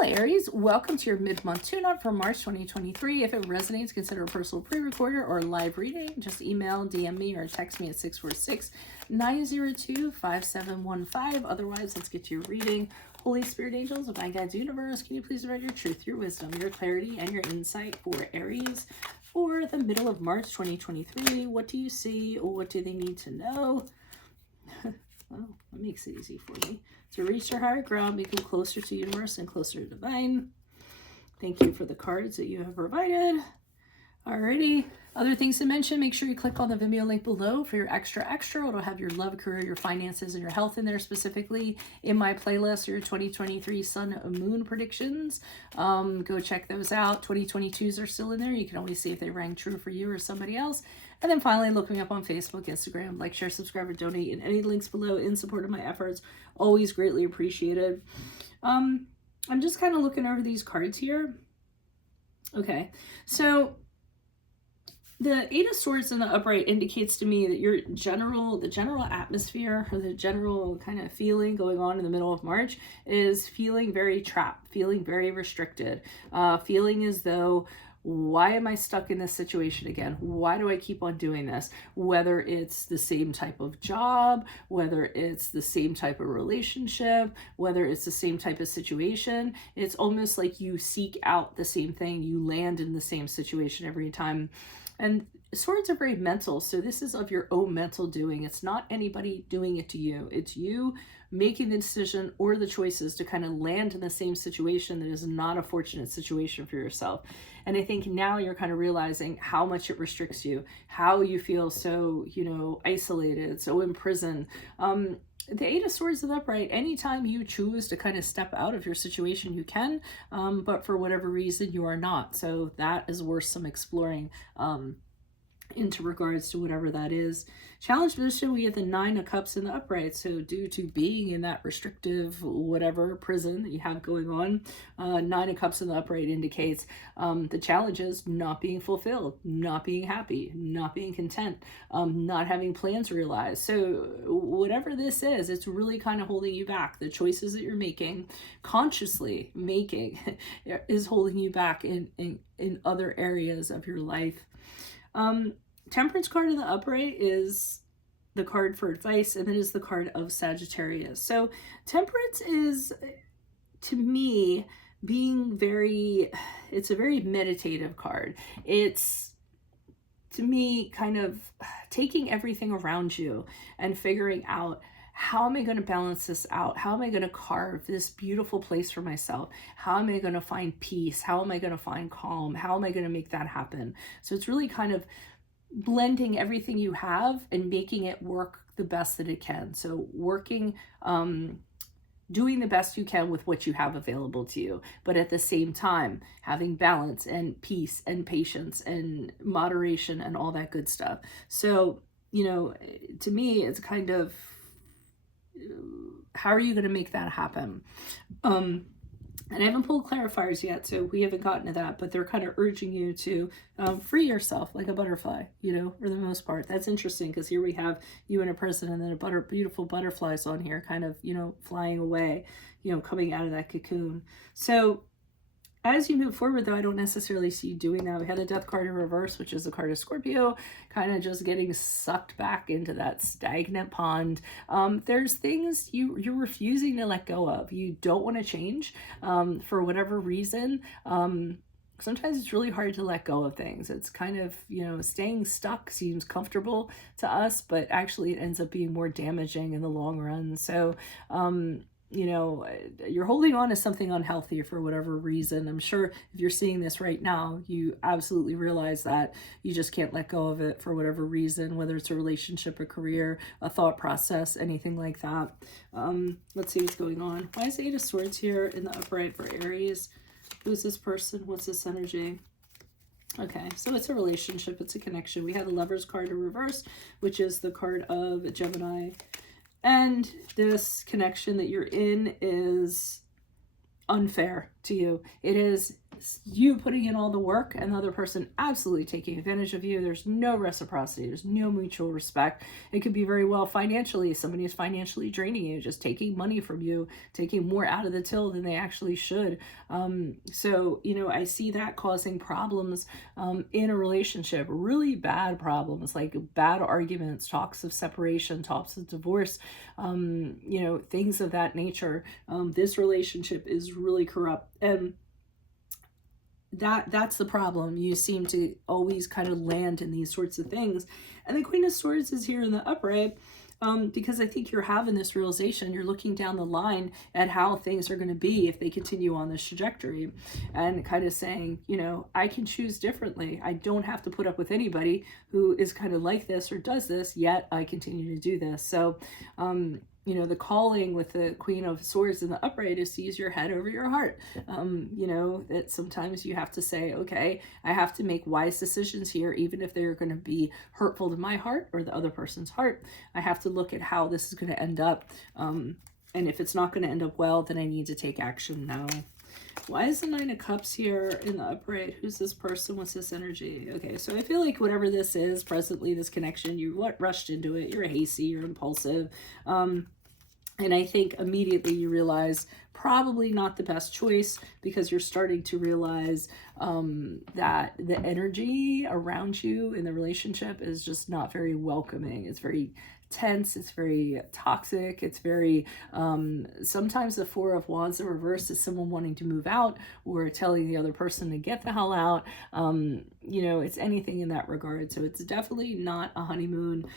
Hello Aries, welcome to your mid-month tune-up for March 2023. If it resonates, consider a personal pre-recorder or live reading. Just email, DM me, or text me at 646-902-5715. Otherwise, let's get to your reading. Holy Spirit Angels, divine guides, universe, can you please provide your truth, your wisdom, your clarity, and your insight for Aries for the middle of March 2023? What do you see? What do they need to know? Well, that makes it easy for me. To reach your higher ground, become closer to universe and closer to divine. Thank you for the cards that you have provided. Alrighty. Other things to mention, make sure you click on the Venmo link below for your extra. It'll have your love, career, your finances, and your health in there specifically. In my playlist, your 2023 Sun Moon predictions. Go check those out. 2022s are still in there. You can always see if they rang true for you or somebody else. And then finally, look me up on Facebook, Instagram, like, share, subscribe, or donate, and any links below in support of my efforts. Always greatly appreciated. I'm just kind of looking over these cards here. Okay, so the Eight of Swords in the upright indicates to me that the general atmosphere, or the general kind of feeling going on in the middle of March is feeling very trapped, feeling very restricted, feeling as though, why am I stuck in this situation again? Why do I keep on doing this? Whether it's the same type of job, whether it's the same type of relationship, whether it's the same type of situation, it's almost like you seek out the same thing. You land in the same situation every time. And swords are very mental. So this is of your own mental doing. It's not anybody doing it to you. It's you making the decision or the choices to kind of land in the same situation that is not a fortunate situation for yourself. And I think now you're kind of realizing how much it restricts you, how you feel so, isolated, so imprisoned. The Eight of Swords is upright. Anytime you choose to kind of step out of your situation, you can, but for whatever reason, you are not. So that is worth some exploring into regards to whatever that is. Challenge position, we have the Nine of Cups in the upright. So due to being in that restrictive whatever prison that you have going on, Nine of Cups in the upright indicates the challenges not being fulfilled, not being happy, not being content, not having plans realized. So whatever this is, it's really kind of holding you back. The choices that you're making, consciously making, is holding you back in other areas of your life. Temperance card in the upright is the card for advice, and it is the card of Sagittarius. So Temperance is, to me, it's a very meditative card. It's, to me, kind of taking everything around you and figuring out, how am I going to balance this out? How am I going to carve this beautiful place for myself? How am I going to find peace? How am I going to find calm? How am I going to make that happen? So it's really kind of blending everything you have and making it work the best that it can. So working, doing the best you can with what you have available to you, but at the same time, having balance and peace and patience and moderation and all that good stuff. So, to me, it's kind of, how are you going to make that happen? And I haven't pulled clarifiers yet, so we haven't gotten to that, but they're kind of urging you to free yourself like a butterfly, for the most part. That's interesting, because here we have you in a prison and then beautiful butterflies on here kind of, flying away, coming out of that cocoon. So as you move forward, though, I don't necessarily see you doing that. We had the Death card in reverse, which is the card of Scorpio, kind of just getting sucked back into that stagnant pond. There's things you're refusing to let go of. You don't want to change for whatever reason. Sometimes it's really hard to let go of things. It's kind of, staying stuck seems comfortable to us, but actually it ends up being more damaging in the long run. So, you're holding on to something unhealthy for whatever reason. I'm sure if you're seeing this right now, you absolutely realize that you just can't let go of it for whatever reason, whether it's a relationship, a career, a thought process, anything like that. Let's see what's going on. Why is the Eight of Swords here in the upright for Aries? Who's this person? What's this energy? Okay, so it's a relationship, it's a connection. We had the Lovers card in reverse, which is the card of Gemini. And this connection that you're in is unfair to you. It is you putting in all the work and the other person absolutely taking advantage of you. There's no reciprocity. There's no mutual respect. It could be very well financially. Somebody is financially draining you, just taking money from you, taking more out of the till than they actually should. So, you know, I see that causing problems in a relationship, really bad problems, like bad arguments, talks of separation, talks of divorce, you know, things of that nature. This relationship is really corrupt. And that's the problem. You seem to always kind of land in these sorts of things. And the Queen of Swords is here in the upright, because I think you're having this realization. You're looking down the line at how things are going to be if they continue on this trajectory, and kind of saying, you know, I can choose differently. I don't have to put up with anybody who is kind of like this or does this, yet I continue to do this. So, you know, the calling with the Queen of Swords in the upright is to use your head over your heart. You know, that sometimes you have to say, okay, I have to make wise decisions here, even if they're going to be hurtful to my heart or the other person's heart. I have to look at how this is going to end up. And if it's not going to end up well, then I need to take action now. Why is the Nine of Cups here in the upright? Who's this person? What's this energy? Okay, so I feel like whatever this is, presently, this connection, you rushed into it. You're hasty, you're impulsive. And I think immediately you realize probably not the best choice, because you're starting to realize that the energy around you in the relationship is just not very welcoming. It's very tense, it's very toxic, it's very sometimes the Four of Wands in reverse is someone wanting to move out or telling the other person to get the hell out. You know, it's anything in that regard. So it's definitely not a honeymoon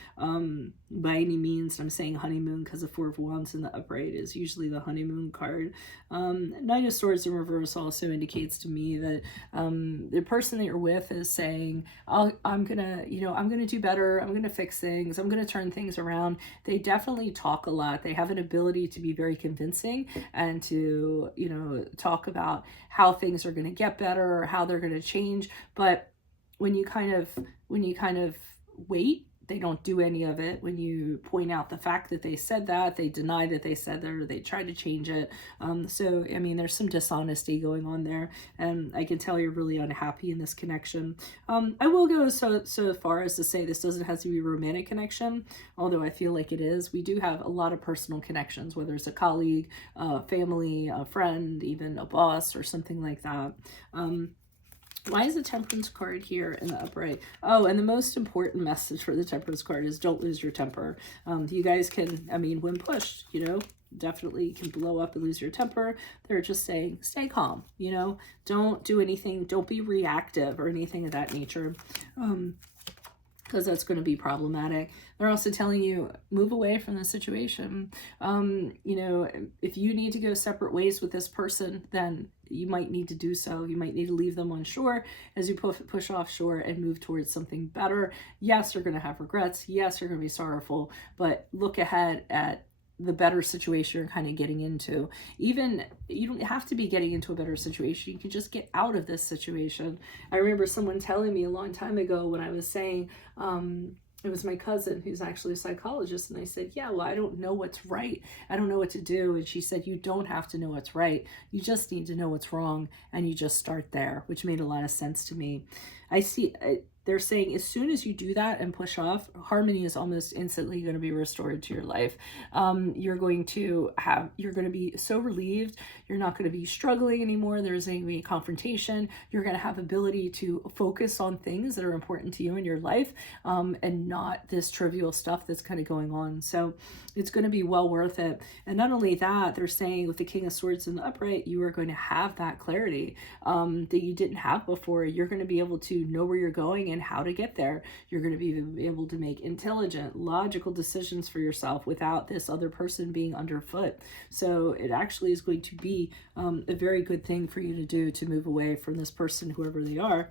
by any means. I'm saying honeymoon because the Four of Wands in the upright is usually the honeymoon card. Knight of Swords in reverse also indicates to me that the person that you're with is saying, I'm gonna do better, I'm gonna fix things, I'm gonna turn things around. They definitely talk a lot. They have an ability to be very convincing and to, you know, talk about how things are going to get better or how they're going to change. But when you kind of wait, they don't do any of it. When you point out the fact that they said that, they deny that they said that, or they try to change it. So, I mean, there's some dishonesty going on there, and I can tell you're really unhappy in this connection. I will go so far as to say this doesn't have to be a romantic connection, although I feel like it is. We do have a lot of personal connections, whether it's a colleague, family, a friend, even a boss, or something like that. Why is the Temperance card here in the upright? Oh, and the most important message for the Temperance card is don't lose your temper. You guys can, I mean, when pushed, you know, definitely can blow up and lose your temper. They're just saying, stay calm, you know, don't do anything, don't be reactive or anything of that nature. Because that's going to be problematic. They're also telling you, move away from the situation. You know, if you need to go separate ways with this person, then you might need to do so. You might need to leave them on shore as you push offshore and move towards something better. Yes, you're going to have regrets. Yes, you're going to be sorrowful, but look ahead at the better situation you're kind of getting into. Even you don't have to be getting into a better situation. You can just get out of this situation. I remember someone telling me a long time ago when I was saying, it was my cousin who's actually a psychologist, and I said, yeah, well, I don't know what's right. I don't know what to do. And she said, you don't have to know what's right. You just need to know what's wrong, and you just start there, which made a lot of sense to me. I see they're saying as soon as you do that and push off, harmony is almost instantly going to be restored to your life. You're going to be so relieved. You're not going to be struggling anymore. There's going to be a confrontation. You're going to have ability to focus on things that are important to you in your life, and not this trivial stuff that's kind of going on. So it's going to be well worth it. And not only that, they're saying with the King of Swords in the upright, you are going to have that clarity that you didn't have before. You're going to be able to know where you're going and how to get there. You're going to be able to make intelligent, logical decisions for yourself without this other person being underfoot. So it actually is going to be a very good thing for you to do, to move away from this person, whoever they are.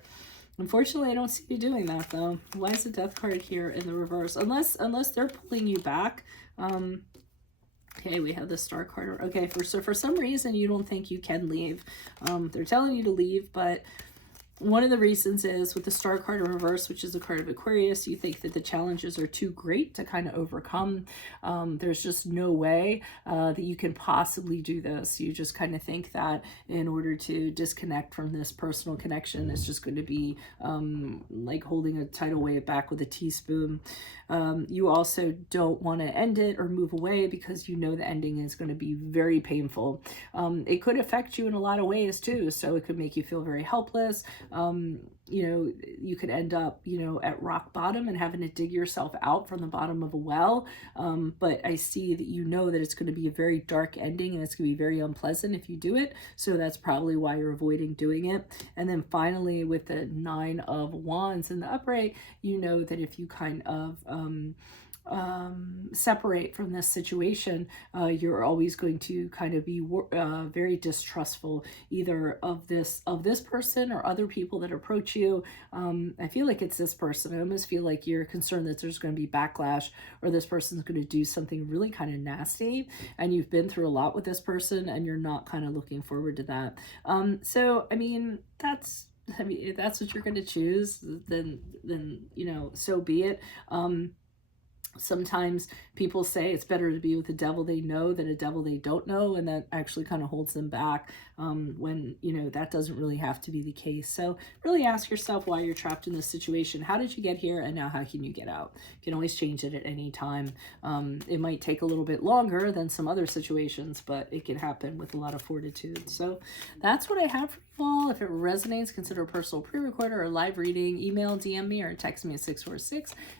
Unfortunately, I don't see you doing that, though. Why is the Death card here in the reverse? Unless they're pulling you back. Okay, we have the Star card. Okay, for some reason you don't think you can leave. They're telling you to leave, but One of the reasons is with the Star card in reverse, which is a card of Aquarius, you think that the challenges are too great to kind of overcome. There's just no way that you can possibly do this. You just kind of think that in order to disconnect from this personal connection, it's just going to be like holding a tidal wave back with a teaspoon. You also don't want to end it or move away because you know the ending is going to be very painful. It could affect you in a lot of ways too. So it could make you feel very helpless. You know, you could end up, you know, at rock bottom and having to dig yourself out from the bottom of a well. But I see that you know that it's going to be a very dark ending and it's going to be very unpleasant if you do it. So that's probably why you're avoiding doing it. And then finally, with the 9 of Wands in the upright, you know that if you kind of separate from this situation, you're always going to kind of be very distrustful either of this person or other people that approach you. I feel like it's this person. I almost feel like you're concerned that there's going to be backlash or this person's going to do something really kind of nasty, and you've been through a lot with this person and you're not kind of looking forward to that. So I mean, if that's what you're going to choose, then you know, so be it. Sometimes people say it's better to be with a devil they know than a devil they don't know, and that actually kind of holds them back when, you know, that doesn't really have to be the case. So really ask yourself why you're trapped in this situation. How did you get here, and now how can you get out? You can always change it at any time. It might take a little bit longer than some other situations, but it can happen with a lot of fortitude. So that's what I have for you all. If it resonates, consider a personal pre-recorder or live reading. Email, DM me, or text me at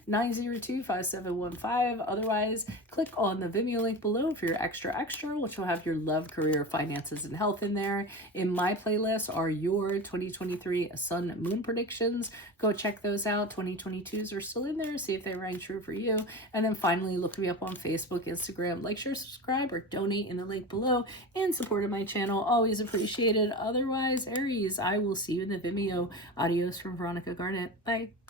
646-902-5715. Otherwise, click on the Vimeo link below for your extra, which will have your love, career, finances, and health in there. In my playlist are your 2023 Sun Moon predictions. Go check those out. 2022s are still in there. See if they rang true for you. And then finally, look me up on Facebook, Instagram. Like, share, subscribe, or donate in the link below. And support of my channel, always appreciated. Otherwise, Aries, I will see you in the Vimeo. Adios from Veronica Garnet. Bye.